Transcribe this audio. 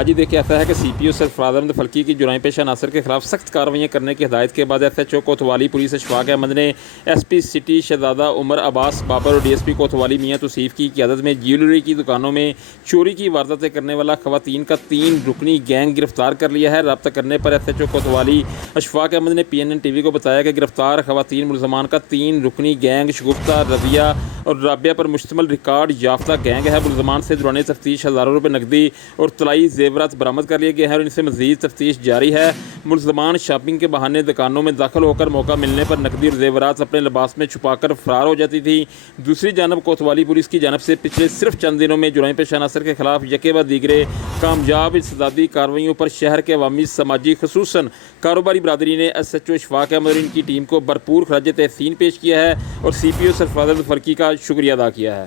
आज ही देखिए ऐसा है कि CPO सरफराज अहमद फल्की की जुराई पेशा नासिर के खिलाफ सख्त कार्रवाइयाँ करने की हिदायत के बाद SHO कोतवाली पुलिस अशफाक अहमद ने SP सिटी शहजादा उमर अब्बास बाबर और DSP कोतवाली मियाँ तौसीफ की क़यादत में ज्वेलरी की दुकानों में चोरी की वारदातें करने वाला खवातीन का 3 रुकनी गैंग गिरफ्तार कर लिया है। रब्ता करने पर SHO कोतवाली अशफाक अहमद ने PNN TV को बताया कि गिरफ्तार खवातीन मुलजमान का 3 रुकनी गैंग शगुफ्ता, रबिया और राबिया पर मुश्तमिल रिकॉर्ड याफ्ता गैंग है। मुलजमान से दौरान तफ्तीश हज़ारों रुपये नकदी और तलाई जेवरात बरामद कर लिए गए हैं और इनसे मज़ीद तफ्तीश जारी है। मुलजमान शॉपिंग के बहाने दुकानों में दाखिल होकर मौका मिलने पर नकदी और जेवरात अपने लिबास में छुपाकर फरार हो जाती थी। दूसरी जानब कोतवाली पुलिस की जानब से पिछले सिर्फ चंद दिनों में जुराई पेशा नासिर के खिलाफ यके व दीगरे कामयाब इंसदादी कार्रवाइयों पर शहर के अवामी समाजी खसूसन कारोबारी बरदरी ने SHO अशफाक अहमद और इनकी टीम को भरपूर खराज तहसीन पेश किया है और CPO सरफराज अहमद फल्की का शुक्रिया अदा किया है।